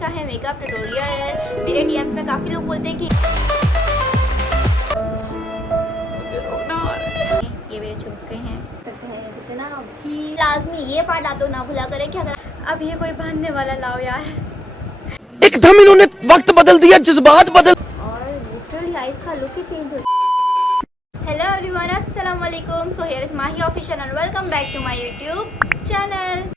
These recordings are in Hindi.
का है मेकअप ट्यूटोरियल। मेरे डीएम्स में काफ़ी लोग बोलते हैं कि ये मेरे चुपके हैं सकते हैं जितना भी लाजमी ये पार्ट आप लोग ना भूला करें कि अगर अब ये कोई बनने वाला लाओ यार, एकदम इन्होंने वक्त बदल दिया, जज्बात बदल। और लिटरली आइस का लुक ही चेंज हो। हेलो एवरीवन, अस्सलाम वालेकुम। So here is Mahi official and welcome back to my YouTube channel.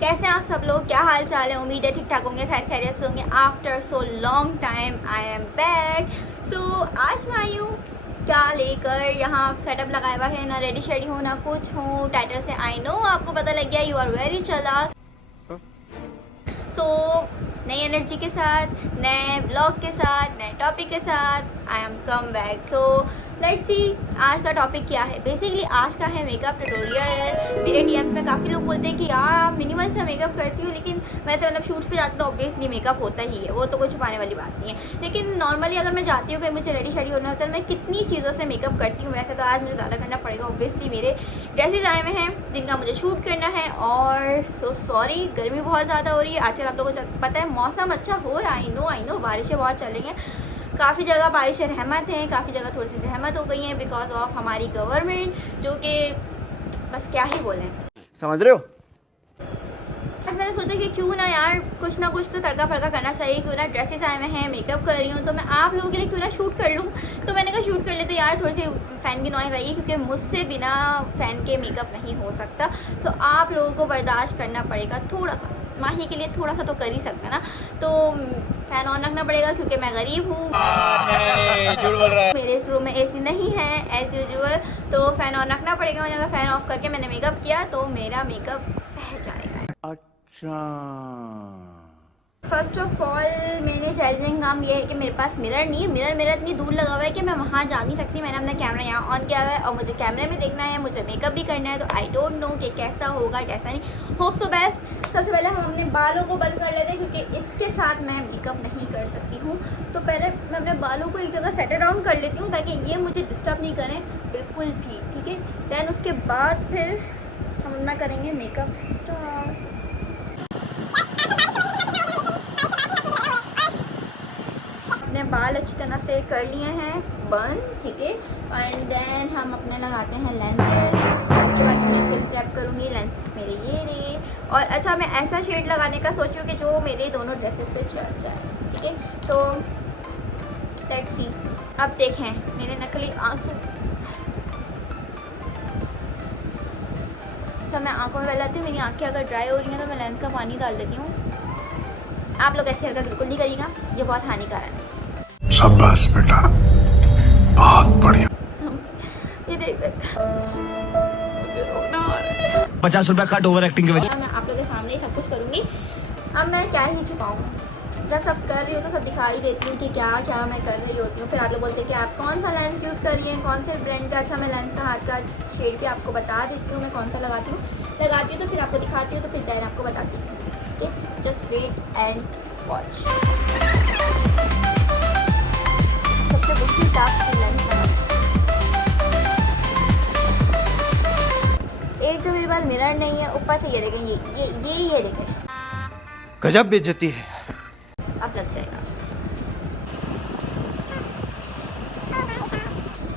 कैसे हैं आप सब लोग, क्या हाल चाल है? उम्मीद है ठीक ठाक होंगे, खैर खैरियत से होंगे। After so long time I am back. So आज मैं आई हूँ क्या लेकर, यहाँ सेटअप लगाया हुआ है, ना रेडी शेडी हो ना कुछ हूँ। टाइटल से आई नो आपको पता लग गया, यू आर वेरी चालाक। सो नई एनर्जी के साथ, नए ब्लॉग के साथ, नए टॉपिक के साथ I am come back. So let's see आज का टॉपिक क्या है। बेसिकली आज का है मेकअप ट्यूटोरियल। मेरे डीएम्स में काफ़ी लोग बोलते हैं कि यार मिनिमल से मेकअप करती हूँ, लेकिन वैसे मतलब शूट्स पे जाती तो ऑब्वियसली मेकअप होता ही है, वो तो कोई छुपाने वाली बात नहीं है। लेकिन नॉर्मली अगर मैं जाती हूँ कहीं मुझे रेडी शेडी होना होता है, मैं कितनी चीज़ों से मेकअप करती हूँ। वैसे तो आज मुझे ज़्यादा करना पड़ेगा, ऑब्वियसली मेरे ड्रेसेज आए हुए हैं जिनका मुझे शूट करना है। और सो सॉरी, गर्मी बहुत ज़्यादा हो रही है आजकल, आप लोगों को पता है। मौसम अच्छा हो रहा है, आई नो बारिशें बहुत चल रही हैं, काफ़ी जगह बारिशें रहमत हैं, काफ़ी जगह थोड़ी सी जहमत हो गई हैं बिकॉज ऑफ हमारी गवर्नमेंट, जो कि बस क्या ही बोलें। समझ रहे हो? आज मैंने सोचा कि क्यों ना यार कुछ ना कुछ तो तड़का फड़का करना चाहिए। क्यों ना ड्रेसेस आए हुए हैं, मेकअप कर रही हूँ, तो मैं आप लोगों के लिए क्यों ना शूट कर लूँ। तो मैंने कहा शूट कर लेते यार, थोड़ी सी फ़ैन की नॉइज़ आई है क्योंकि मुझसे बिना फ़ैन के मेकअप नहीं हो सकता। तो आप लोगों को बर्दाश्त करना पड़ेगा थोड़ा सा, माही के लिए थोड़ा सा तो कर ही सकते ना। तो फ़ैन ऑन रखना पड़ेगा क्योंकि मैं गरीब हूँ, मेरे इस रूम में एसी नहीं है एज़ यूजुअल, तो फ़ैन ऑन रखना पड़ेगा। मैंने अगर फ़ैन ऑफ करके मैंने मेकअप किया तो मेरा मेकअप बह जाएगा। अच्छा, फर्स्ट ऑफ ऑल मेरे चैलेंजिंग काम ये है कि मेरे पास मिरर नहीं है। मिरर मेरा इतनी दूर लगा हुआ है कि मैं वहाँ जा नहीं सकती। मैंने अपना कैमरा यहाँ ऑन किया हुआ है और मुझे कैमरे में देखना है, मुझे मेकअप भी करना है। तो आई डोंट नो कि कैसा होगा कैसा नहीं। Hope so best. सबसे पहले हम अपने बालों को बंद कर लेते हैं क्योंकि इसके साथ मैं मेकअप नहीं कर सकती हूँ। तो पहले मैं अपने बालों को एक जगह सेटल डाउन कर लेती हूँ ताकि ये मुझे डिस्टर्ब नहीं करें बिल्कुल भी, ठीक है। दैन उसके बाद फिर हम अपना करेंगे मेकअप स्टार्ट। अपने बाल अच्छी तरह से कर लिए हैं बंद, ठीक है। एंड देन हम अपने लगाते हैं लेंसेज। उसके बाद मैं स्किन प्रेप करूँगी। लेंसेज मेरे ये रहे। और अच्छा, मैं ऐसा शेड लगाने का सोची हूँ कि जो मेरे दोनों ड्रेसेस पे चल जाए, ठीक है। तो लेट्स सी, अब देखें मेरे नकली आंसू। अच्छा, मैं आँखों में लगाती हूँ, मेरी आँखें अगर ड्राई हो रही हैं तो मैं लेंस का पानी डाल देती हूँ। आप लोग ऐसे हरकत बिल्कुल नहीं करिएगा, ये बहुत हानिकारक है। शाबाश बेटा, बहुत बढ़िया। ये देख सकते 50 रुपया कट ओवर एक्टिंग के वजह। मैं आप लोगों के सामने ही सब कुछ करूँगी। अब मैं क्या ही छुपाऊँ, जब सब कर रही हूँ तो सब दिखा ही देती हूँ कि क्या क्या मैं कर रही होती हूँ। फिर आप लोग बोलते हैं कि आप कौन सा लेंस यूज़ कर रही हैं, कौन से ब्रांड का। अच्छा, मैं लेंस का हाथ का शेड भी आपको बता देती हूँ मैं कौन सा लगाती हूँ तो फिर आपको दिखाती हूँ, तो फिर दैन आपको बताती हूँ, ठीक है। Just wait and watch. सबसे मुश्किल टास्क लेंस लगाना। एक तो मेरे पास मिरर नहीं है, ऊपर से ये देखें, ये देखें, गजब बेइज्जती है। अब लग जाएगा।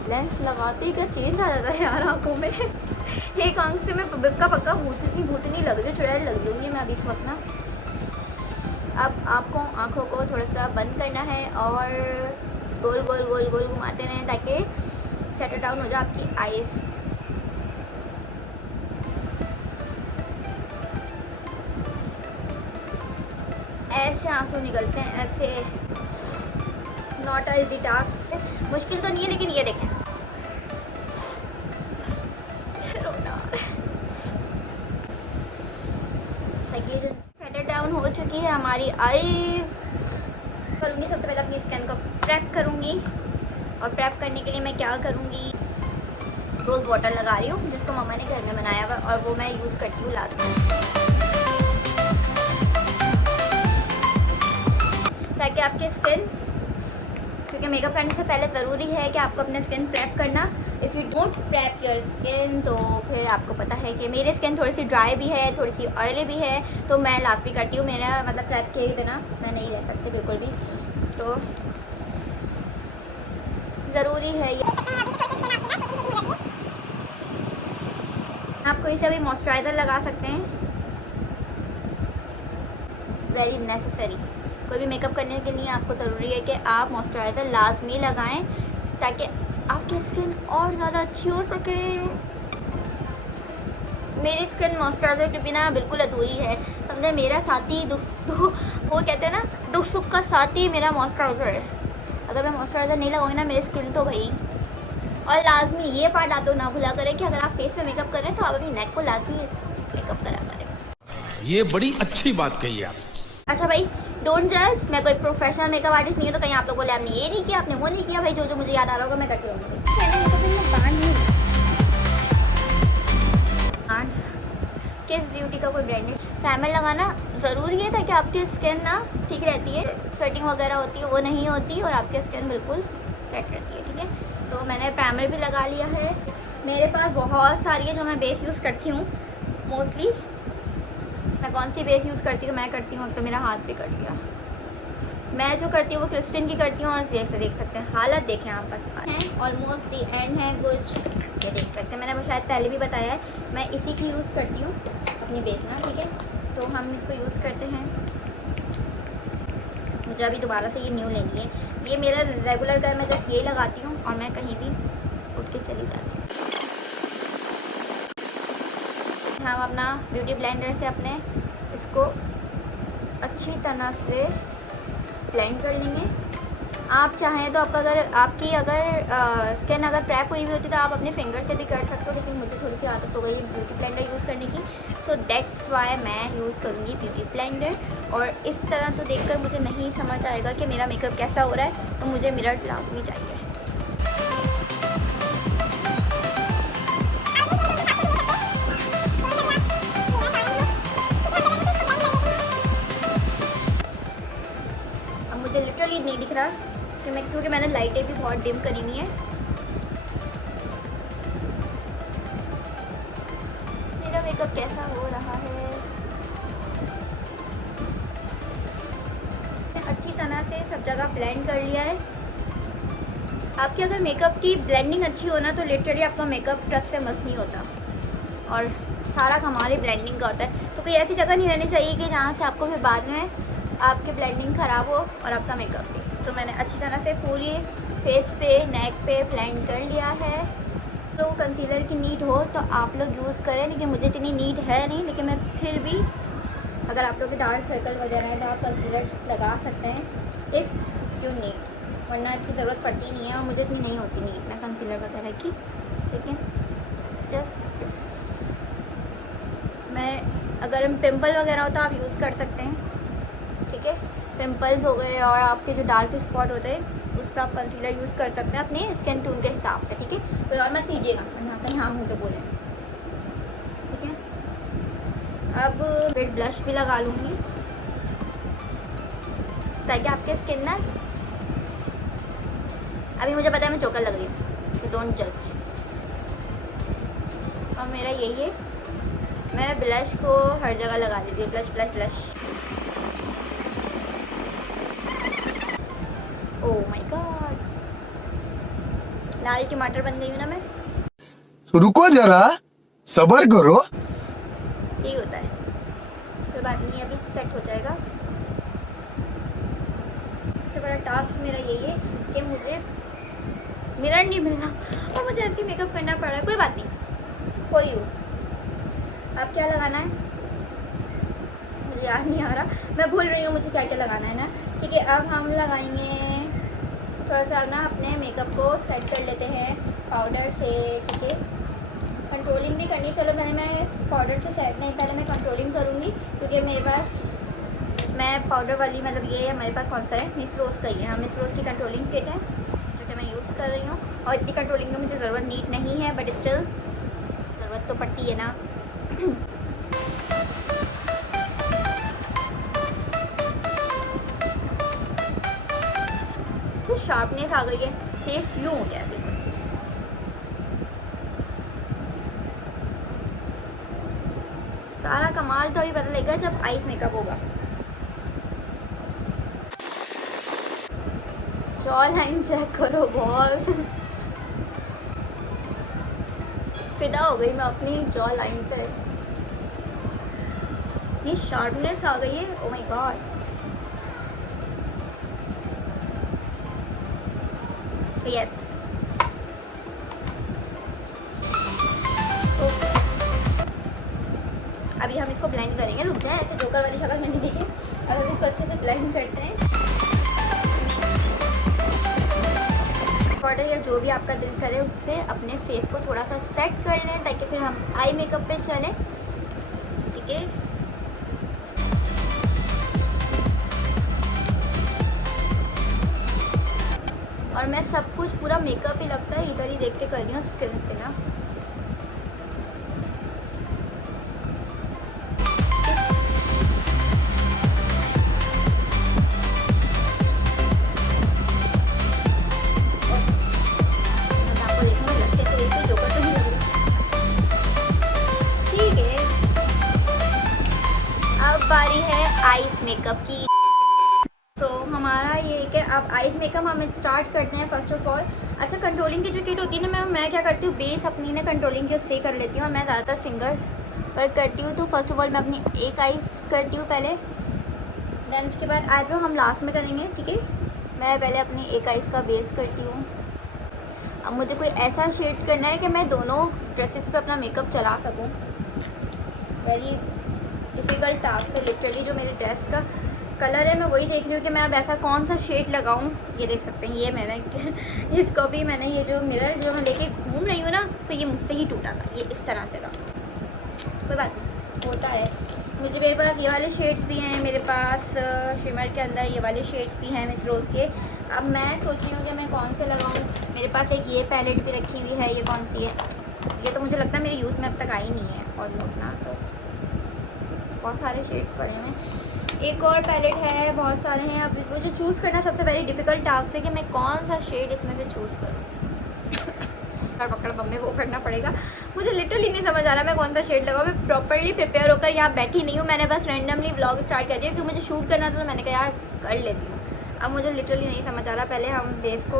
लेंस लगाते ही क्या चेंज आ जाता है यार आंखों में। एक आंख से मैं पक्का भूतनी लग रही, चुड़ैल लग रही होंगी मैं अभी इस वक्त ना। अब आपको आंखों को थोड़ा सा बंद करना है और गोल गोल गोल गोल घुमाते रहें ताकि सेटल डाउन हो जाए आपकी आईज। ऐसे आंसू निकलते हैं, ऐसे। नॉट अ इजी टास्क, मुश्किल तो नहीं है, लेकिन ये देखें ये जो सेटल डाउन हो चुकी है हमारी आईज। करूँगी सबसे पहले अपनी स्किन को प्रेप करूँगी। और प्रेप करने के लिए मैं क्या करूँगी, रोज़ वाटर लगा रही हूँ जिसको मम्मा ने घर में बनाया हुआ, और वो मैं यूज़ करती हूँ लाती हूँ। ताकि आपकी स्किन, क्योंकि मेकअप करने से पहले ज़रूरी है कि आपको अपने स्किन प्रेप करना। If you don't prep your skin तो फिर आपको पता है कि मेरी स्किन थोड़ी सी ड्राई भी है, थोड़ी सी ऑयली भी है, तो मैं लास्ट भी करती हूँ। मेरा मतलब प्रेप के बिना मैं नहीं रह सकती बिल्कुल भी, तो ज़रूरी है ये। आप कोई सा भी मॉइस्चराइज़र लगा सकते हैं, इट्स वेरी नेसेसरी। कोई भी मेकअप करने के लिए आपको ज़रूरी है कि आप मॉइस्चराइज़र लाजमी लगाएं ताकि आपकी स्किन और ज़्यादा अच्छी हो सके। मेरी स्किन मॉइस्चराइज़र के बिना बिल्कुल अधूरी है। समझे, मेरा साथी वो कहते हैं ना, दुख सुख का साथी मेरा मॉइस्चराइज़र है। अगर मैं मॉइस्चराइज़र नहीं लगाऊंगी ना मेरी स्किन तो भाई। और लाजमी ये पार्ट आप लोग ना भूला करें कि अगर आप फेस पे मेकअप कर रहे हैं तो आप अपनी नेक को लाजमी मेकअप करा करें। ये बड़ी अच्छी बात कही आप। अच्छा भाई, डोंट जज, मैं कोई प्रोफेशनल मेकअप आर्टिस्ट नहीं हूँ, तो कहीं आप लोग बोले आपने ये नहीं किया, आपने वो नहीं किया। भाई जो जो मुझे याद आ रहा होगा मैं करती रहूँगी। किस ब्यूटी का कोई ब्रांडेड प्राइमर लगाना ज़रूरी है ताकि आपकी स्किन ना ठीक रहती है, स्वेटिंग वगैरह होती है वो नहीं होती और आपकी स्किन बिल्कुल सेट रहती है। ठीक है, तो मैंने प्राइमर भी लगा लिया है। मेरे पास बहुत सारी है जो मैं बेस यूज़ करती हूँ। मोस्टली मैं कौन सी बेस यूज़ करती हूँ, मैं करती हूँ, तो मेरा हाथ भी कट गया। मैं जो करती हूँ वो क्रिस्टन की करती हूँ, और से देख सकते हैं हालत देखें आप बस हैं। ऑलमोस्ट दी एंड है कुछ, ये देख सकते हैं। मैंने वो शायद पहले भी बताया है, मैं इसी की यूज़ करती हूँ अपनी बेस ना। ठीक है, तो हम इसको यूज़ करते हैं। मुझे अभी दोबारा से ये न्यू लेनी है। ये मेरा रेगुलर का मैं जस्ट यही लगाती हूँ और मैं कहीं भी उठ के चली जाती हूँ। हम अपना ब्यूटी ब्लेंडर से अपने इसको अच्छी तरह से ब्लेंड कर लेंगे। आप चाहें तो आप आपकी स्किन अगर प्रेप हुई होती तो आप अपने फिंगर से भी कर सकते हो, लेकिन मुझे थोड़ी सी आदत हो गई ब्यूटी ब्लेंडर यूज़ करने की, सो दैट्स वाई मैं यूज़ करूँगी ब्यूटी ब्लेंडर। और इस तरह तो देखकर मुझे नहीं समझ आएगा कि मेरा मेकअप कैसा हो रहा है, तो मुझे मिरर लाजमी चाहिए। मुझे लिटरली नहीं दिख रहा कि क्योंकि मैंने लाइटें भी बहुत डिम करी हुई हैं। मेरा मेकअप कैसा हो रहा है, अच्छी तरह से सब जगह ब्लेंड कर लिया है। आपकी अगर मेकअप की ब्लेंडिंग अच्छी हो ना तो लिटरली आपका मेकअप टच से मस नहीं होता, और सारा कमाल ब्लेंडिंग का होता है। तो कोई ऐसी जगह नहीं रहनी चाहिए कि जहाँ से आपको फिर बाद में आपकी ब्लेंडिंग ख़राब हो और आपका मेकअप भी। तो मैंने अच्छी तरह से पूरी फेस पे, नेक पे ब्लेंड कर लिया है। तो कंसीलर की नीड हो तो आप लोग यूज़ करें, लेकिन मुझे इतनी नीड है नहीं, लेकिन मैं फिर भी अगर आप लोग के डार्क सर्कल वगैरह है तो आप कंसीलर लगा सकते हैं इफ़ यू नीड, वरना इतनी ज़रूरत पड़ती नहीं है और मुझे इतनी नहीं होती नीड ना कंसीलर वगैरह की। लेकिन जस्ट मैं अगर पिंपल वगैरह हो तो आप यूज़ कर सकते हैं। ठीक है, पिंपल्स हो गए और आपके जो डार्क स्पॉट होते हैं उस पर आप कंसीलर यूज़ कर सकते हैं अपने स्किन टोन के हिसाब से। ठीक है, कोई और मत कीजिएगा यहाँ कहीं हाँ मुझे बोले। ठीक है, अब फिर ब्लश भी लगा लूँगी ताकि आपके स्किन ना, अभी मुझे पता है मैं चोकर लग रही हूँ, तो डोंट जज। और मेरा यही है, मैं ब्लश को हर जगह लगा देती हूँ, blush blush blush. Oh my god, लाल टमाटर बन गई हूँ ना मैं। रुको जरा, सब्र करो। यही होता है, कोई बात नहीं, अभी सेट हो जाएगा। सबसे बड़ा टास्क मेरा यही है कि मुझे मिरर नहीं मिल रहा और मुझे ऐसे मेकअप करना पड़ रहा है। कोई बात नहीं, फॉर यू। अब क्या लगाना है मुझे याद नहीं आ रहा, मैं भूल रही हूँ मुझे क्या क्या लगाना है ना। ठीक है, अब हम लगाएंगे थोड़ा सा ना अपने मेकअप को सेट कर लेते हैं पाउडर से। ठीक है, कंट्रोलिंग भी करनी। चलो पहले मैं पाउडर से सेट नहीं, पहले मैं कंट्रोलिंग करूँगी, क्योंकि मेरे पास मैं पाउडर वाली मतलब ये है, मेरे पास कौन सा है, मिस रोज़ का ही है। हाँ, मिस रोज़ की कंट्रोलिंग किट है जो कि मैं यूज़ कर रही हूँ। और इतनी कंट्रोलिंग की मुझे ज़रूरत नीड नहीं है, बट स्टिल ज़रूरत तो पड़ती है ना। तो शार्पनेस आ गई है, फेस ग्लो हो गया बिल्कुल। सारा कमाल तो अभी पता लगेगा जब आइस मेकअप होगा। जॉ लाइन चेक करो बॉस, फिदा हो गई मैं अपनी जॉ लाइन पे। ये शार्पनेस आ गई है, ओ माय गॉड। यस अभी हम इसको ब्लेंड करेंगे, रुक जाए, ऐसे जोकर वाली शक्ल मैंने देखी। अब हम इसको अच्छे से ब्लेंड करते हैं। पाउडर या जो भी आपका दिल करे उससे अपने फेस को थोड़ा सा सेट कर लें ताकि फिर हम आई मेकअप पे चलें, ठीक है। और मैं सब कुछ पूरा मेकअप ही लगता है इधर ही देख के कर रही हूँ स्किन पे ना। बारी है आइस मेकअप की। तो हमारा ये है कि अब आइस मेकअप हम स्टार्ट करते हैं फर्स्ट ऑफ ऑल। अच्छा, कंट्रोलिंग की जो किट होती है ना, मैं क्या करती हूँ, बेस अपनी ना कंट्रोलिंग की उससे कर लेती हूँ। मैं ज़्यादातर फिंगर पर करती हूँ। तो फर्स्ट ऑफ ऑल मैं अपनी एक आइस करती हूँ पहले, देन उसके बाद आईब्रो हम लास्ट में करेंगे, ठीक है। मैं पहले अपनी एक आइस का बेस करती हूँ। अब मुझे कोई ऐसा शेड करना है कि मैं दोनों ड्रेसेस पे अपना मेकअप चला सकूँ। वेरी डिफ़िकल्ट टास्क है लिटरली। जो मेरे ड्रेस का कलर है मैं वही देख रही हूँ कि मैं अब ऐसा कौन सा शेड लगाऊँ। ये देख सकते हैं, ये मैंने इसको भी मैंने ये जो मिरर जो मैं लेके घूम रही हूँ ना, तो ये मुझसे ही टूटा था, ये इस तरह से था। कोई बात नहीं, होता है। मुझे मेरे पास ये वाले शेड्स भी हैं, मेरे पास शिमर के अंदर ये वाले शेड्स भी हैं मिस रोज़ के। अब मैं सोच रही हूँ कि मैं कौन से लगाऊँ। मेरे पास एक ये पैलेट भी रखी हुई है, ये कौन सी है, ये तो मुझे लगता है मेरे यूज़ में अब तक आई नहीं है ऑलमोस्ट ना। तो बहुत सारे शेड्स पड़े हुए हैं। एक और पैलेट है, बहुत सारे हैं। अब मुझे चूज़ करना सबसे वेरी डिफ़िकल्ट टास्क है कि मैं कौन सा शेड इसमें से चूज़ करूँ। और पकड़ बम्बे वो करना पड़ेगा। मुझे लिटरली नहीं समझ आ रहा मैं कौन सा शेड लगाऊँ। मैं प्रॉपरली प्रिपेयर होकर यहाँ बैठी नहीं हूँ। मैंने बस रैंडमली व्लॉग स्टार्ट कर दिया क्योंकि मुझे शूट करना था, तो मैंने कहा यार कर लेती हूँ। अब मुझे लिटरली नहीं समझ आ रहा। पहले हम बेस को,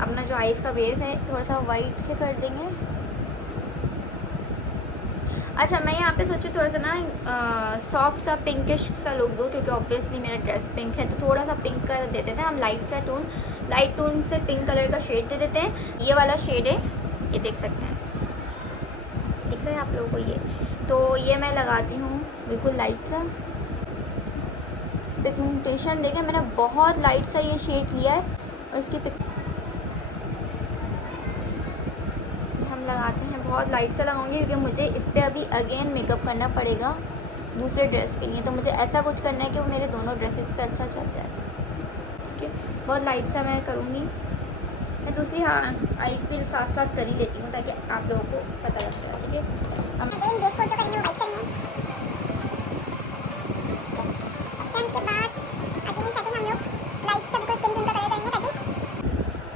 अपना जो आइस का बेस है, थोड़ा सा वाइट से कर देंगे। अच्छा, मैं यहाँ पे सोचूँ थोड़ा सा ना सॉफ्ट सा पिंकिश सा लुक दूँ, क्योंकि ऑब्वियसली मेरा ड्रेस पिंक है, तो थोड़ा सा पिंक कर देते थे हम। लाइट टोन से पिंक कलर का शेड दे देते हैं। ये वाला शेड है, ये देख सकते हैं, दिख रहा है आप लोगों को ये। तो ये मैं लगाती हूँ बिल्कुल लाइट सा। पिगमेंटेशन देखें, मैंने बहुत लाइट सा ये शेड लिया है और इसकी हम लगाते हैं, बहुत लाइट सा लगाऊंगी क्योंकि मुझे इस पर अभी अगेन मेकअप करना पड़ेगा दूसरे ड्रेस के लिए। तो मुझे ऐसा कुछ करना है कि वो मेरे दोनों ड्रेसेस पे अच्छा चल जाए, ठीक है। बहुत लाइट सा मैं करूँगी। मैं दूसरी आइस भी साथ साथ कर ही लेती हूँ ताकि आप लोगों को पता लग जाए, ठीक है। हम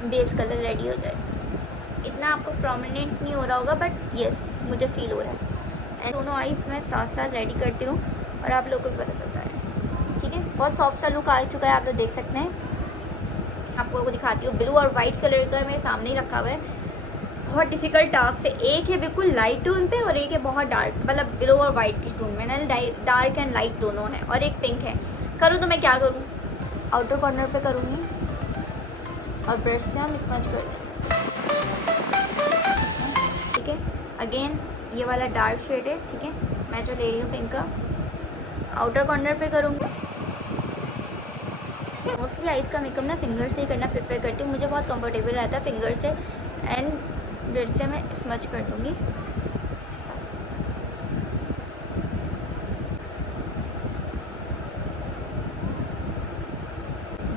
बेस कलर रेडी हो जाए। इतना आपको प्रोमिनेंट नहीं हो रहा होगा, बट येस मुझे फील हो रहा है। दोनों आइस मैं साथ साथ रेडी करती हूँ और आप लोगों को भी पता चलता है, ठीक है। बहुत सॉफ्ट सा लुक आ चुका है, आप लोग देख सकते हैं। आप लोगों को दिखाती हूँ, ब्लू और वाइट कलर का मेरे सामने ही रखा हुआ है। बहुत डिफ़िकल्ट टास्क है। एक है बिल्कुल लाइट टोन पे और एक है बहुत डार्क, मतलब ब्लू और वाइट की टोन में ना, डार्क एंड लाइट दोनों हैं, और एक पिंक है। करूँ तो मैं क्या करूँ, आउटर कॉर्नर पे करूँगी और ब्रश से हम स्मच कर देंगे, ठीक है। अगेन ये वाला डार्क शेड है, ठीक है। मैं जो ले रही हूँ पिंक का, आउटर कॉर्नर पे करूँगी। मोस्टली आइस का मेकअप ना फिंगर से ही करना प्रेफर करती हूँ, मुझे बहुत कंफर्टेबल रहता है फिंगर से। एंड ब्रश से मैं स्मच कर दूँगी।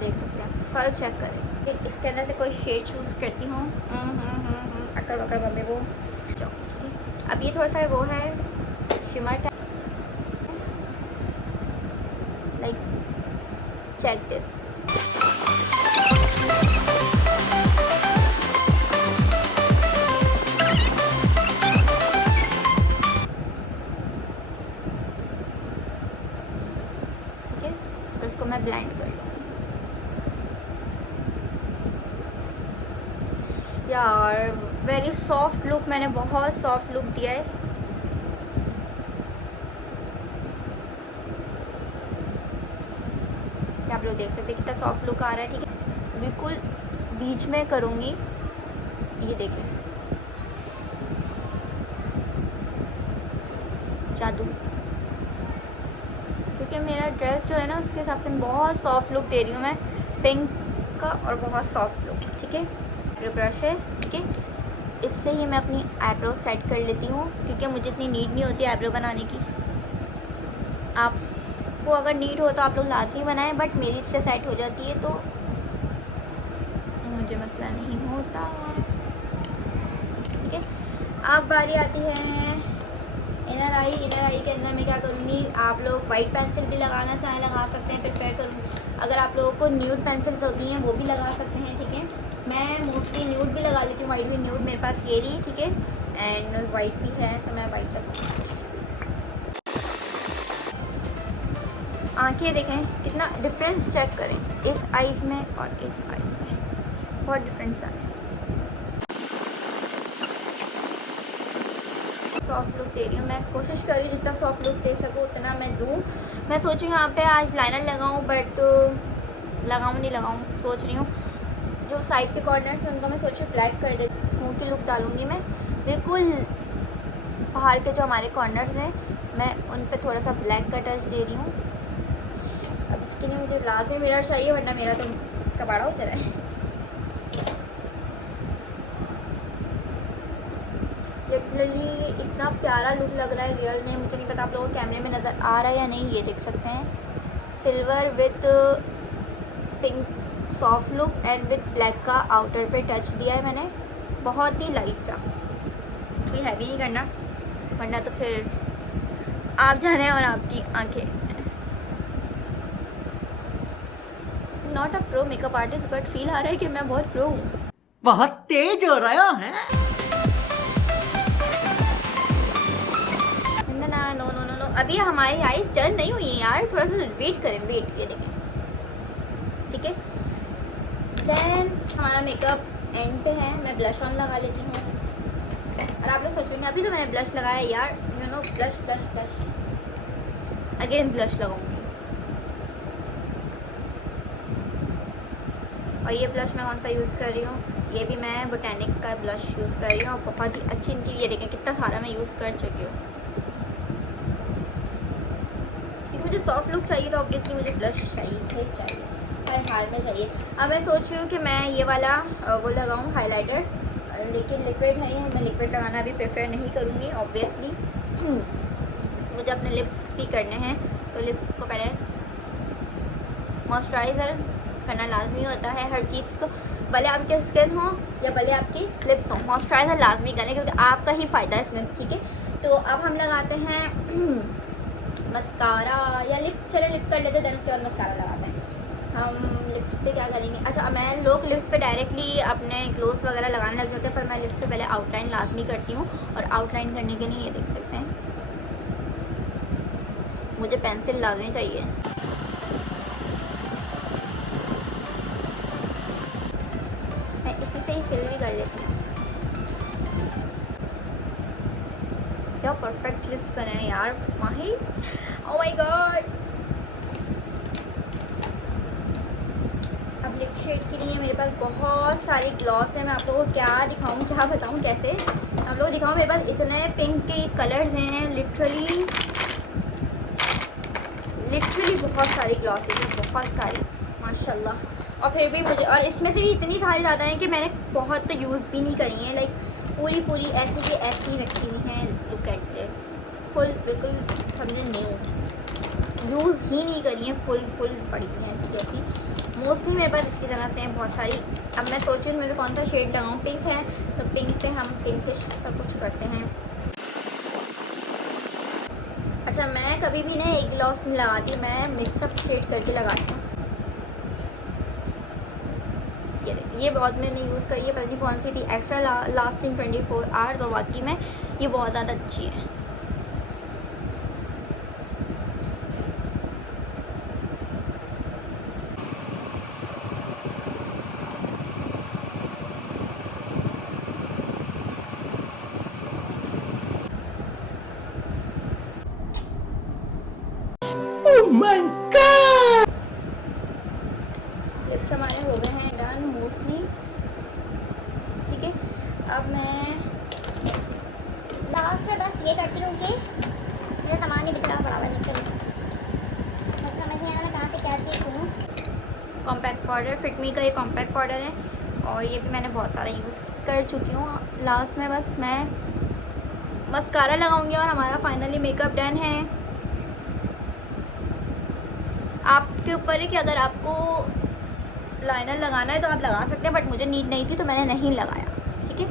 देख सकते हैं, फ़र्क चेक करें। इसके अंदर से कोई शेड चूज़ करती हूँ, अकड़ वकड़ बम्बे वो, ठीक है। अब ये थोड़ा सा वो है shimmer type, like check this. Set कर लूँ यार। वेरी सॉफ्ट लुक, मैंने बहुत सॉफ्ट लुक दिया है। आप लोग देख सकते हैं कितना सॉफ्ट लुक आ रहा है। ठीक है, बिल्कुल बीच में करूँगी, ये देखें जादू। क्योंकि मेरा ड्रेस जो है ना उसके हिसाब से बहुत सॉफ्ट लुक दे रही हूँ मैं, पिंक का और बहुत सॉफ्ट लुक। ठीक है, आईब्रो ब्रश है। ठीक है, इससे ही मैं अपनी आईब्रो सेट कर लेती हूँ क्योंकि मुझे इतनी नीड नहीं होती आईब्रो बनाने की। आपको अगर नीड हो तो आप लोग लाजमी बनाएं, बट मेरी इससे सेट हो जाती है तो मुझे मसला नहीं होता। ठीक है, अब बारी आती है इनर आई। इनर आई के अंदर मैं क्या करूँगी, आप लोग वाइट पेंसिल भी लगाना चाहें लगा सकते हैं, प्रेफर करूँगी। अगर आप लोगों को न्यूड पेंसिल्स होती हैं वो भी लगा सकते हैं। ठीक है, मैं मोस्टली न्यूड भी लगा लेती हूँ, वाइट भी। न्यूड मेरे पास ये रही, ठीक है, एंड वाइट भी है तो मैं वाइट लगाऊँगी। आँखें देखें कितना डिफरेंस, चेक करें इस आइज़ में और इस आइज़ में, बहुत डिफरेंस है। सॉफ्ट लुक दे रही हूँ मैं, कोशिश कर रही हूँ जितना सॉफ्ट लुक दे सकूँ उतना मैं दूँ। मैं सोच रही हूँ यहाँ पे आज लाइनर लगाऊँ, बट लगाऊँ नहीं लगाऊँ सोच रही हूँ। जो साइड के कॉर्नर्स हैं उनको मैं सोच रही हूँ ब्लैक कर दे, स्मोकी लुक डालूँगी मैं। बिल्कुल बाहर के जो हमारे कॉर्नर्स हैं मैं उन पे थोड़ा सा ब्लैक का टच दे रही हूँ। अब इसके लिए मुझे लाजमी मिरर चाहिए, वरना मेरा तो कबाड़ा हो चला है। लिटरली इतना प्यारा लुक लग रहा है रियल में, मुझे नहीं पता आप लोगों को कैमरे में नज़र आ रहा है या नहीं। ये देख सकते हैं silver with pink soft look and with black का आउटर पे टच दिया है मैंने, बहुत ही लाइट सा। कोई हैवी नहीं करना वरना तो फिर आप जाने और आपकी आंखें। Not a pro makeup artist, but feel आ रहा है कि मैं बहुत प्रो हूँ। बहुत तेज हो रहा है। नो, अभी हमारी आईज टर्न नहीं हुई है यार, थोड़ा सा वेट करें, वेट। ये देखें, ठीक है। देन हमारा मेकअप एंड पे है, मैं ब्लश ऑन लगा लेती हूँ। और आप लोग सोचेंगे अभी तो मैंने ब्लश लगाया यार, you know blush blush blush, again blush लगाऊंगी। और ये ब्लश मैं कौन सा यूज़ कर रही हूँ, ये भी मैं बोटेनिक का ब्लश यूज़ कर रही हूँ, और बहुत ही अच्छी इनकी, ये देखें कितना सारा मैं यूज़ कर चुकी हूँ। मुझे सॉफ्ट लुक चाहिए तो ऑब्वियसली मुझे ब्लश चाहिए हर हाल में चाहिए। अब मैं सोच रही हूँ कि मैं ये वाला वो लगाऊँ हाइलाइटर, लेकिन लिक्विड है ये, मैं लिक्विड लगाना भी प्रेफर नहीं करूँगी ऑब्वियसली। मुझे अपने लिप्स भी करने हैं तो लिप्स को पहले मॉइस्चराइज़र करना लाजमी होता है हर चीज़ को, भले आपकी स्किन हो या भले आपकी लिप्स हो, मॉइस्चराइज़र लाजमी करें क्योंकि आपका ही फ़ायदा है इसमें। ठीक है, तो अब हम लगाते हैं मस्कारा या लिप, चले लिप कर लेते हैं, उसके बाद मस्कारा लगाते हैं। हम लिप्स पे क्या करेंगे, अच्छा मैं लोग लिप्स पे डायरेक्टली अपने ग्लोस वगैरह लगाने लग जाते हैं, पर मैं लिप्स पे पहले आउटलाइन लाजमी करती हूँ। और आउटलाइन करने के लिए ये देख सकते हैं मुझे पेंसिल लाजमी चाहिए। मैं इसी से ही फिल भी कर लेती हूँ। क्या परफेक्ट लिप्स बने हैं यार माही, ओह माय गॉड। अब लिप शेड के लिए मेरे पास बहुत सारे ग्लॉस हैं, मैं आप लोगों को क्या दिखाऊं, क्या बताऊं, कैसे आप लोगों को दिखाऊं। मेरे पास इतने पिंक के कलर्स हैं, लिटरली बहुत सारी ग्लॉसेस हैं, बहुत सारी माशाल्लाह। और फिर भी मुझे, और इसमें से भी इतनी सारी ज़्यादा हैं कि मैंने बहुत तो यूज़ भी नहीं करी हैं, लाइक पूरी ऐसी की ऐसी रखी हुई हैं। लुक एट दिस, फुल बिल्कुल समझे नहीं, यूज़ ही नहीं करी हैं, फुल पड़ी हुई हैं ऐसी कैसी। मोस्टली मेरे पास इसी तरह से हैं बहुत सारी। अब मैं सोच रही हूँ मुझे कौन सा शेड लगाऊँ, पिंक है तो पिंक पे हम पिंकिश सब कुछ करते हैं। अच्छा मैं कभी भी ना एक ग्लॉस नहीं लगाती, मैं मिक्सअप शेड करके लगाती हूँ। ये बहुत मैंने यूज़ करी है, पता नहीं कौन सी थी, एक्स्ट्रा लास्टिंग 24 आवर्स, और वाकई में ये बहुत ज़्यादा अच्छी है। लिप्स हमारे हो गए हैं डन मोस्टली। ठीक है, अब मैं लास्ट में बस ये करती हूँ कि मेरा सामान ही बिखरा पड़ा हुआ है लिटरली। मुझे समझ नहीं आ रहा मैं कहाँ से क्या चीज़ चुनूँ। कॉम्पैक्ट पाउडर, फिटमी का ये कॉम्पैक्ट पाउडर है और ये भी मैंने बहुत सारा यूज़ कर चुकी हूँ। लास्ट में बस मैं मस्कारा लगाऊंगी और हमारा फाइनली मेकअप डन है। आपके ऊपर है कि अगर आपको लाइनर लगाना है तो आप लगा सकते हैं, बट मुझे नीड नहीं थी तो मैंने नहीं लगाया। ठीक है,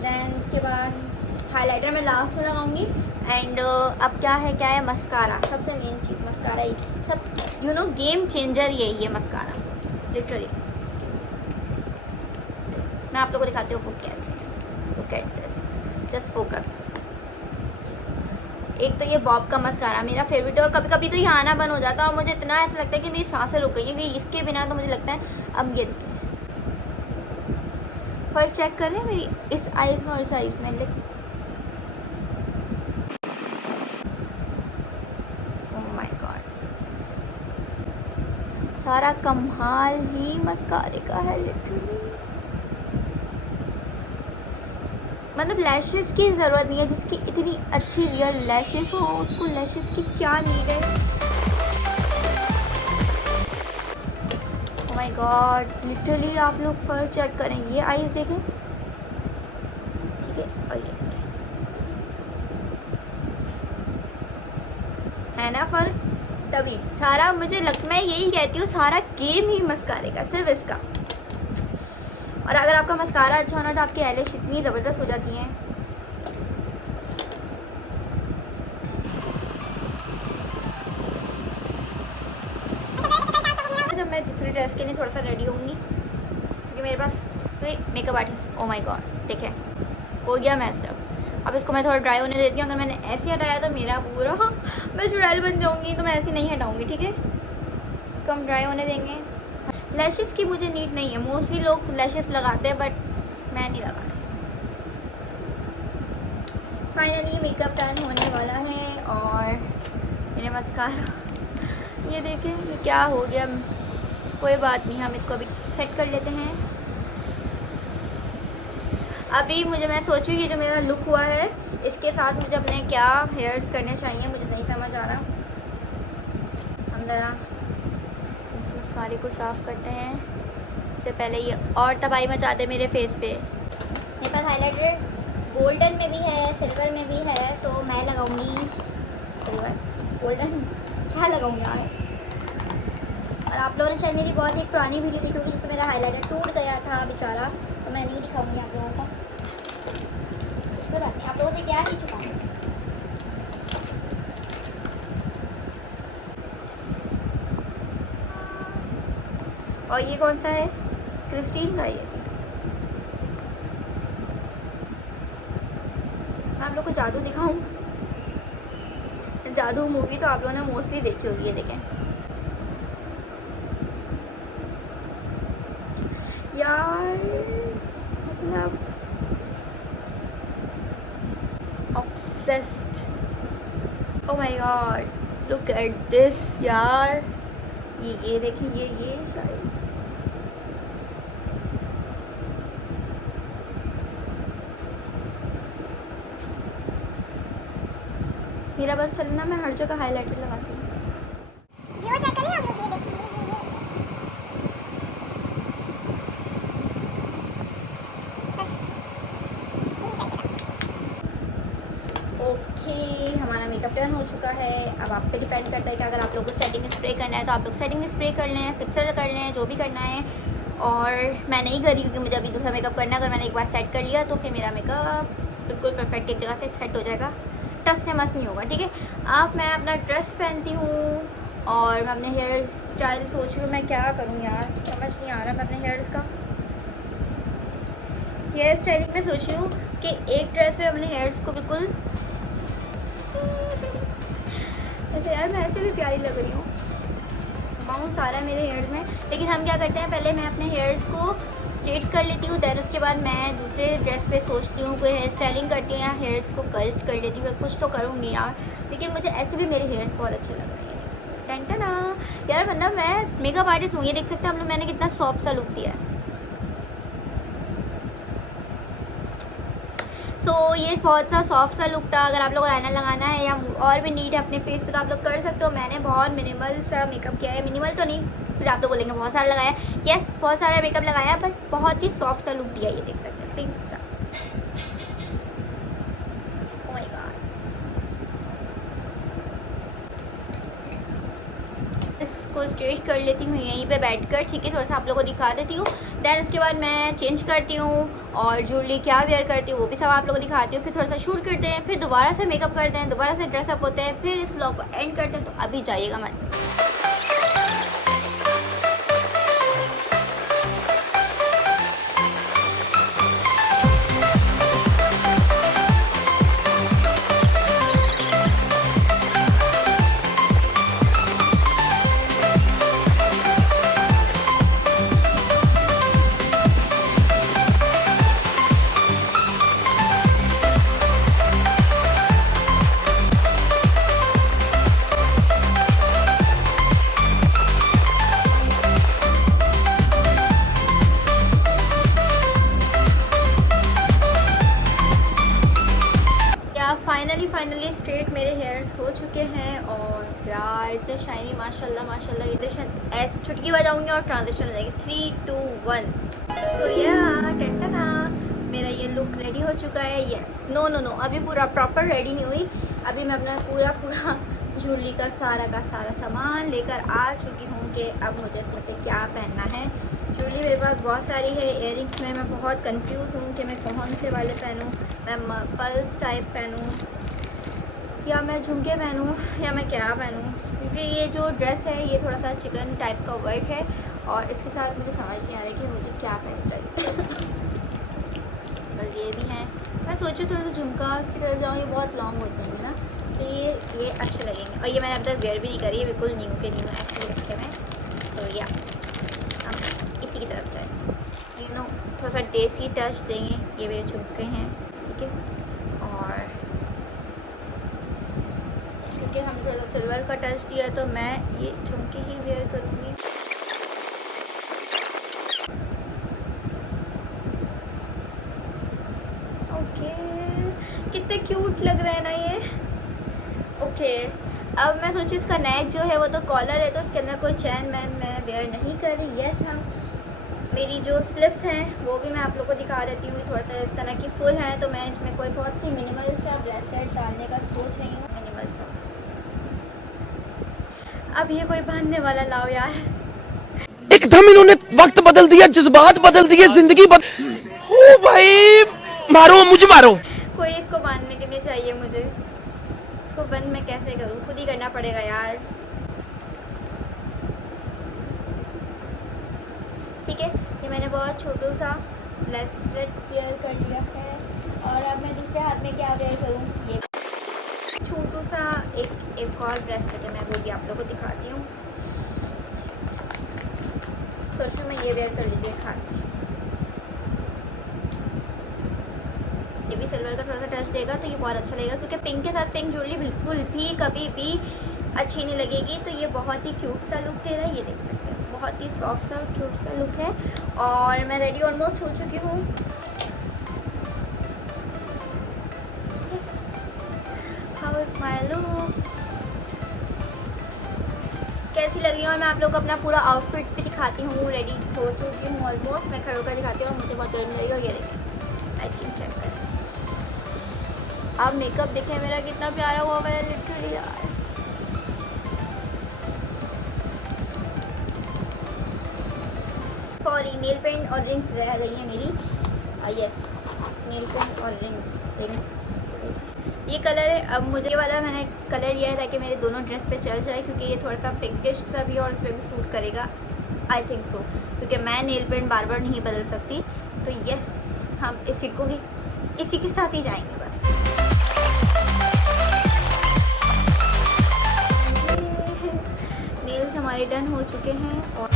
देन उसके बाद हाइलाइटर मैं लास्ट में लगाऊंगी। एंड अब क्या है मस्कारा, सबसे मेन चीज़ मस्कारा ही सब यू नो गेम चेंजर यही है मस्कारा लिटरली। मैं आप लोगों को दिखाती हूँ कैसे। Look at this, just focus. एक तो ये बॉब का मस्कारा मेरा फेवरेट है और कभी कभी तो ये आना बंद हो जाता है और मुझे इतना ऐसा लगता है कि मेरी सांसें रुक गई है, क्योंकि इसके बिना तो मुझे लगता है अब ये फर्क चेक कर रहे हैं मेरी इस आइज में और इस आइज में। ओह माय गॉड, सारा कमाल ही मस्कारे का है लिटरली। मतलब लैशेस की ज़रूरत नहीं है, जिसकी इतनी अच्छी रियल लैशेस हो उसको लैशेस की क्या नीड है। ओह माय गॉड, लिटरली आप लोग फर्क चेक करें, ये आईज देखें। ठीक है, और ये है ना फर्क। तभी सारा मैं यही कहती हूँ, सारा गेम ही मस्कारे का, सिर्फ इसका। और अगर आपका मस्कारा अच्छा होना तो आपकी आईलैश इतनी ज़बरदस्त हो जाती हैं। जब मैं दूसरी ड्रेस के लिए थोड़ा सा रेडी होंगी, क्योंकि मेरे पास कोई makeup artist, oh my God ठीक है हो गया मैस्ड अप। अब इसको मैं थोड़ा ड्राई होने देती हूँ। अगर मैंने ऐसे हटाया तो मेरा पूरा मैं चुड़ैल बन जाऊँगी, तो मैं ऐसे नहीं हटाऊँगी। ठीक है, इसको हम ड्राई होने देंगे। लैशेस की मुझे नीड नहीं है, मोस्टली लोग लैशेस लगाते हैं बट मैं नहीं लगा रही। फाइनली मेकअप डन होने वाला है और मेरे मस्कारा ये देखें ये क्या हो गया। कोई बात नहीं, हम इसको अभी सेट कर लेते हैं। अभी मैं सोचूँ कि जो मेरा लुक हुआ है इसके साथ मुझे अपने क्या हेयर्स करने चाहिए, मुझे नहीं समझ आ रहा। हम ज़रा मस्कारे को साफ़ करते हैं, इससे पहले ये और तबाही मचा दे मेरे फेस पे। मेरे पास हाइलाइटर गोल्डन में भी है, सिल्वर में भी है, सो मैं लगाऊंगी सिल्वर। गोल्डन क्या लगाऊंगी यार। और आप लोगों ने शायद मेरी बहुत एक पुरानी वीडियो देखी होगी जिसमें मेरा हाइलाइटर टूट गया था बेचारा, तो मैं नहीं दिखाऊंगी आप लोगों को। कोई बात नहीं, आप लोगों से क्या ही छुपाऊंगी। और ये कौन सा है? क्रिस्टीन का। ये मैं आप लोग को जादू दिखाऊं। जादू मूवी तो आप लोगों ने मोस्टली देखी होगी। ये देखें यार, मतलब obsessed. Oh my God look at this यार। ये देखें, ये शायद मेरा बस चलना, मैं हर जगह हाइलाइटर लगाती हूँ। वो चेक करें आप लोग, ये देखिए ओके, हमारा मेकअप डन हो चुका है। अब आप पे डिपेंड करता है कि अगर आप लोगों को सेटिंग स्प्रे करना है तो आप लोग सेटिंग स्प्रे कर लें, फिक्सर कर लें, जो भी करना है। और मैं नहीं कर रही हूँ क्योंकि मुझे अभी दूसरा मेकअप करना है। अगर मैंने एक बार सेट कर लिया तो फिर मेरा मेकअप बिल्कुल परफेक्ट एक जगह से सेट हो जाएगा, टच से मस नहीं होगा। ठीक है, अब मैं अपना ड्रेस पहनती हूँ और मैं अपने हेयर स्टाइल सोच रही हूँ मैं क्या करूँ यार, समझ नहीं आ रहा। मैं अपने हेयर्स का हेयर स्टाइलिंग में सोच रही हूँ कि एक ड्रेस पे अपने हेयर्स को बिल्कुल वैसे यार मैं ऐसे भी प्यारी लग रही हूँ, बाउंस आ रहा है मेरे हेयर्स में। लेकिन हम क्या करते हैं, पहले मैं अपने हेयर्स को स्ट्रेट कर लेती हूँ, देन उसके बाद मैं दूसरे ड्रेस पे सोचती हूँ कोई हेयर स्टाइलिंग करती हूँ या हेयर्स को कर्ल्स कर लेती हूँ। कुछ तो करूँगी यार, लेकिन मुझे ऐसे भी मेरे हेयर्स बहुत अच्छे लग रहे हैं। टेंटना यार, मतलब मैं मेकअप आर्टिस्ट हूँ, ये देख सकते हैं हम लोग, मैंने कितना सॉफ्ट सा लुक दिया है। सो ये बहुत सा सॉफ्ट सा लुक था। अगर आप लोग को आईना लगाना है या और भी नीट है अपने फेस पे तो आप लोग कर सकते हो। मैंने बहुत मिनिमल सा मेकअप किया है, मिनिमल तो नहीं, फिर आप लोग बोलेंगे बहुत सारा लगाया, यस बहुत सारा मेकअप लगाया, बट बहुत ही सॉफ्ट सा लुक दिया, ये देख सकते हैं पिंक सा। Oh my God। इसको स्ट्रेट कर लेती हूँ यहीं पे बैठकर, ठीक है, थोड़ा सा आप लोगों को दिखा देती हूँ। देन उसके बाद मैं चेंज करती हूँ और ज्वेलरी क्या वेयर करती हूँ वो भी सब आप लोगों को दिखाती हूँ। फिर थोड़ा सा शूट करते हैं, फिर दोबारा से मेकअप करते हैं, दोबारा से ड्रेसअप होते हैं, फिर इस ब्लॉग को एंड करते हैं। तो अभी जाइएगा मत। फाइनली स्ट्रेट मेरे हेयर्स हो चुके हैं और यार इतने शाइनी, माशाल्लाह माशाल्लाह। ये ऐसे चुटकी बजाऊंगी और ट्रांजिशन हो जाएगी 3 2 1। सो या टेंटना मेरा ये लुक रेडी हो चुका है। यस नो नो नो अभी पूरा प्रॉपर रेडी नहीं हुई, अभी मैं अपना पूरा ज्वेलरी का सारा सामान लेकर आ चुकी हूँ कि अब मुझे इसमें से क्या पहनना है। ज्वेलरी मेरे पास बहुत सारी है, इयररिंग्स में मैं बहुत कंफ्यूज हूँ कि मैं कौन से वाले पहनूँ, मैं पल्स टाइप पहनूँ या मैं झुमके पहनूँ या मैं क्या पहनूँ, क्योंकि ये जो ड्रेस है ये थोड़ा सा चिकन टाइप का वर्क है और इसके साथ मुझे समझ नहीं आ रहा कि मुझे क्या पहनना चाहिए। बस ये भी है, मैं सोचूँ थोड़ा सा झुमका इसकी तरफ जाऊँ, ये बहुत लॉन्ग हो जाएंगे ना, तो ये अच्छे लगेंगे। और ये मैंने अब तक वेयर भी नहीं करी है, बिल्कुल न्यू के न्यू ऐसे रखे में। तो या हम इसी की तरफ जाए, तीनों थोड़ा सा देसी टच देंगे। ये मेरे झुमके हैं, ठीक है, और क्योंकि हम थोड़ा सा सिल्वर का टच दिया तो मैं ये झुमके ही वेयर करूँगी। ओके कितने क्यूट लग रहा है ना ये। ओके अब मैं सोचूँ इसका नेक जो है वो तो कॉलर है, तो इसके अंदर कोई चैन मैं वेयर नहीं कर रही। यस हाँ, मेरी जो स्लिप्स हैं वो भी मैं आप लोग को दिखा देती हूँ, थोड़ा सा इस तरह की फुल है, तो मैं इसमें कोई बहुत सी मिनिमल सा ब्रेसलेट डालने का सोच रही हूँ, मिनिमल सा। अब ये कोई बांधने वाला लाओ यार। एकदम इन्होंने वक्त बदल दिया, जज्बात बदल दिए, जिंदगी ओ भाई मारो मुझे मारो। कोई इसको बांधने के लिए चाहिए मुझे, इसको बंद मैं कैसे करूँ, खुद ही करना पड़ेगा यार। ठीक है, ये मैंने बहुत छोटू सा ब्रेसलेट वेयर कर लिया है और अब मैं दूसरे हाथ में क्या वेयर करूँ, ये छोटू सा एक और ब्रेसलेट है, मैं वो भी आप लोगों को दिखाती हूँ। सोचो मैं ये वेयर कर लीजिए हाथ में, ये भी सिल्वर का थोड़ा सा टच देगा तो ये बहुत अच्छा लगेगा, क्योंकि पिंक के साथ पिंक ज्वेलरी बिल्कुल भी कभी भी अच्छी नहीं लगेगी। तो ये बहुत ही क्यूट सा लुक दे रहा है, ये देख सकते हैं, बहुत ही सॉफ्ट सा और क्यूट सा लुक है। और मैं रेडी ऑलमोस्ट हो चुकी हूँ। हाउ इज माय लुक, कैसी लगी है, और मैं आप लोग को अपना पूरा आउटफिट भी दिखाती हूँ। रेडी हो चुकी हूँ ऑलमोस्ट, मैं खड़े होकर दिखाती हूँ और मुझे बहुत गर्मी लगेगी। और ये देखें मैचिंग चेक करें, अब मेकअप देखें मेरा कितना प्यारा हुआ है लिटरली यार। सॉरी नेल पेंट और रिंग्स रह गई हैं मेरी। यस नेल पेंट और रिंग्स ये कलर है। अब मुझे ये वाला मैंने कलर लिया है ताकि मेरे दोनों ड्रेस पे चल जाए, क्योंकि ये थोड़ा सा पिंकिश सा भी और इस पर भी सूट करेगा आई थिंक तो, क्योंकि मैं नेल पेंट बार बार नहीं बदल सकती। तो यस हम इसी को ही इसी के साथ ही जाएंगे बस। नेल्स हमारे डन हो चुके हैं और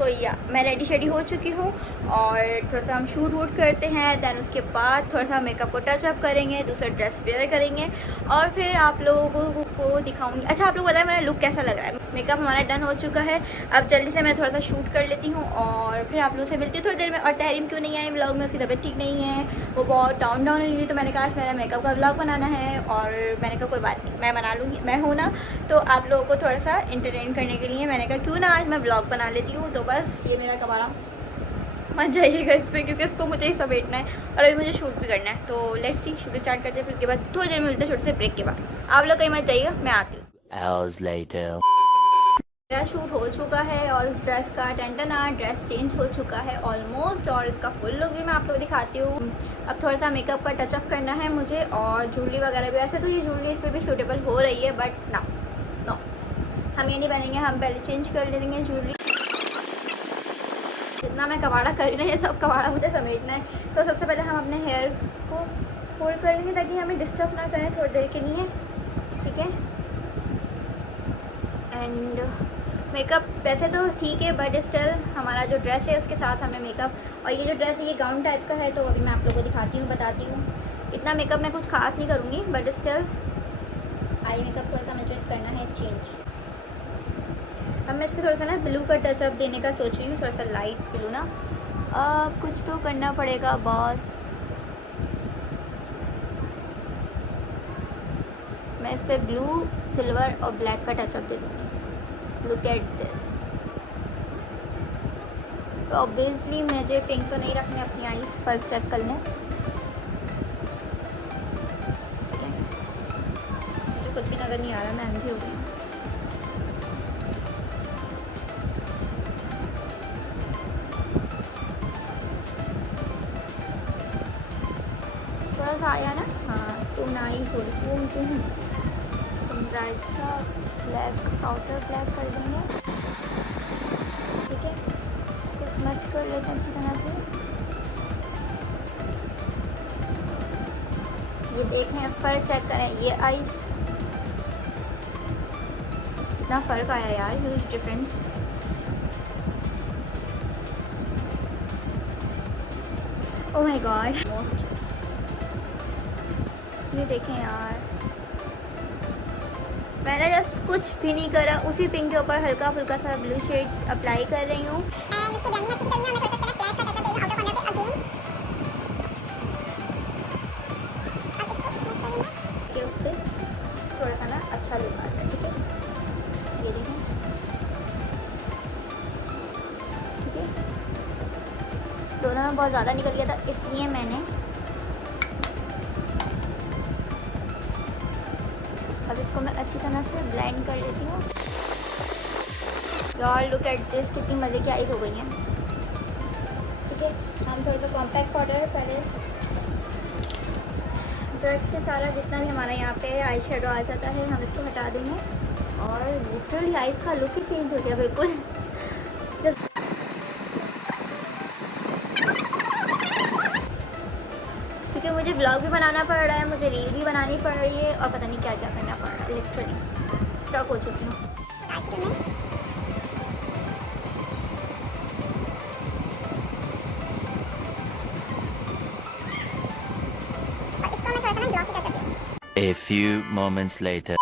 सो या मैं रेडी शेडी हो चुकी हूँ और थोड़ा सा हम शूट वूट करते हैं, दैन उसके बाद थोड़ा सा मेकअप को टचअप करेंगे, दूसरा ड्रेस वेयर करेंगे और फिर आप लोगों को दिखाऊंगी। अच्छा आप लोग बताएं मेरा लुक कैसा लग रहा है। मेकअप हमारा डन हो चुका है, अब जल्दी से मैं थोड़ा सा शूट कर लेती हूँ और फिर आप लोगों से मिलती हूँ थोड़ी देर में। और तहरीम क्यों नहीं आई व्लॉग में, उसकी तबीयत ठीक नहीं है, वो बहुत डाउन हुई हुई, तो मैंने कहा आज मेरा मेकअप का व्लॉग बनाना है और मैंने कहा कोई बात नहीं मैं बना लूँगी, मैं हूँ ना, तो आप लोगों को थोड़ा सा इंटरटेन करने के लिए मैंने कहा क्यों ना आज मैं व्लॉग बना लेती हूँ। तो बस ये मेरा कबाड़ा मत जाइएगा इस पर, क्योंकि उसको मुझे ही समेटना है और अभी मुझे शूट भी करना है। तो लेट्स सी, शूट स्टार्ट करते हैं, फिर उसके बाद थोड़ी देर में मिलते हैं छोटे से ब्रेक के बाद। आप लोग कहीं मत जाइएगा, मैं आती हूँ। Hours later. मेरा शूट हो चुका है और उस ड्रेस का टेंटना ड्रेस चेंज हो चुका है ऑलमोस्ट, और इसका फुल लुक भी मैं आप लोगों को दिखाती हूँ। अब थोड़ा सा मेकअप का टचअप करना है मुझे और ज्वेलरी वगैरह भी। ऐसे तो ये ज्वेलरी इस पर भी सूटेबल हो रही है, बट ना नो हम ये नहीं बनेंगे, हम पहले चेंज कर लेंगे ज्वेलरी। जितना मैं कबाड़ा कर रही हूँ सब कबाड़ा मुझे समेटना है। तो सबसे पहले हम अपने हेयर्स को फोल्ड कर लेंगे ताकि हमें डिस्टर्ब ना करें थोड़ी देर के लिए, ठीक है। एंड मेकअप वैसे तो ठीक है, बट स्टिल हमारा जो ड्रेस है उसके साथ हमें मेकअप, और ये जो ड्रेस है ये गाउन टाइप का है, तो अभी मैं आप लोगों को दिखाती हूँ, बताती हूँ। इतना मेकअप मैं कुछ खास नहीं करूँगी, बट स्टिल आई मेकअप थोड़ा सा मुझे करना है चेंज। अब मैं इस पर थोड़ा सा ना ब्लू का टचअप देने का सोच रही हूँ, थोड़ा सा लाइट ब्लू ना। अब कुछ तो करना पड़ेगा बॉस। मैं इस पर ब्लू, सिल्वर और ब्लैक का टचअप दे दूँगी। Look at this. तो ऑब्वियसली मुझे पिंक तो नहीं रखने, अपनी आईज फर्क चेक कर लें। मुझे कुछ भी नज़र नहीं आ रहा, मैं अंधी हो गई हूँ। थोड़ा सा आया ना, हाँ टू नाइस हो रही। ब्राइट का ब्लैक आउटर ब्लैक कर देंगे, ठीक है। इसको स्मच कर लेते हैं अच्छी तरह से। ये देखें, फ़र्क चेक करें, ये आइस कितना फ़र्क आया यार, huge difference. Oh my God most, ये देखें यार, मैंने जस्ट कुछ भी नहीं करा, उसी पिंक के ऊपर हल्का फुल्का सा ब्लू शेड अप्लाई कर रही हूँ। उससे थोड़ा सा ना अच्छा लुक आता है, ठीक है। ये देखें, ठीक है, दोनों में बहुत ज़्यादा निकल गया था, इसलिए मैंने अब इसको मैं अच्छी तरह से ब्लेंड कर लेती हूँ। यार लुक एट दिस, कितनी मज़े की आइज हो गई हैं, ठीक है। हम थोड़ा सा कॉम्पैक्ट पाउडर पहले ब्रश से सारा जितना भी हमारा यहाँ पे आई शेडो आ जाता है हम इसको हटा देंगे और लिटरली आइज का लुक ही चेंज हो गया बिल्कुल। क्योंकि मुझे ब्लॉग भी बनाना पड़ रहा है, मुझे रील भी बनानी पड़ रही है और पता नहीं क्या क्या करना पड़ रहा है, लिटरली स्टक हो चुकी हूँ। A few moments later.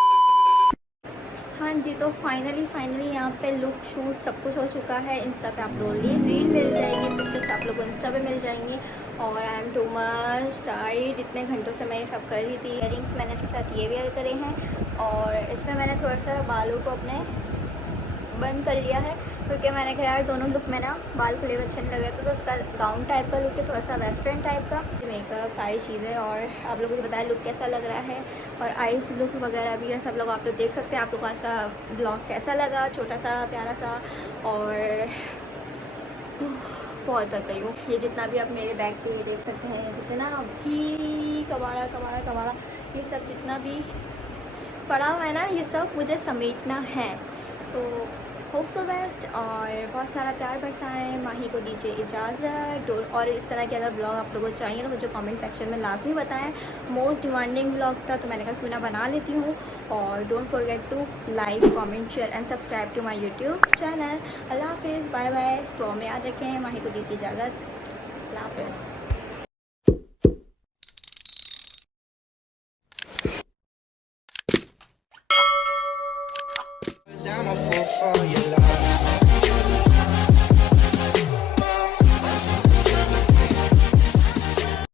हाँ जी, तो फाइनली यहाँ पे लुक शूट सब कुछ हो चुका है। इंस्टा पे आप लोगों को रील मिल जाएगी, पिक्चर्स आप लोगों को इंस्टा पे मिल जाएंगी। और आई एम टू मच टाइड, इतने घंटों से मैं ये सब कर रही थी। इयरिंग्स मैंने इसके साथ ये वेयर करे हैं और इसमें मैंने थोड़ा सा बालों को अपने बंद कर लिया है, क्योंकि मैंने कहा यार दोनों लुक में ना बाल खुले हुए अच्छे नहीं लग रहे थे, तो उसका गाउन टाइप का लुक है, थोड़ा सा वेस्टर्न टाइप का। मेकअप सारी चीज़ें और आप लोगों को बताया लुक कैसा लग रहा है, और आईज लुक वगैरह भी है, सब लोग आप लोग देख सकते हैं। आप लोग आज का ब्लॉग कैसा लगा, छोटा सा प्यारा सा, और बहुत थक गई हूँ। ये जितना भी आप मेरे बैग पे देख सकते हैं, जितना भी कबाड़ा ये सब जितना भी पड़ा हुआ है ना, ये सब मुझे समेटना है। सो होप सो बेस्ट और बहुत सारा प्यार बरसाएं। माही को दीजिए इजाज़त। और इस तरह के अगर ब्लॉग आप लोगों को चाहिए तो मुझे कमेंट सेक्शन में लाजमी बताएं। मोस्ट डिमांडिंग ब्लॉग था तो मैंने कहा क्यों ना बना लेती हूँ। और don't forget to like, comment, share and subscribe to my YouTube channel. अल्लाह हाफिज़, बाय बाय। तो में याद रखें। माही को दीजिए इजाज़त। अल्लाह हाफिज़। I'm a fool for you.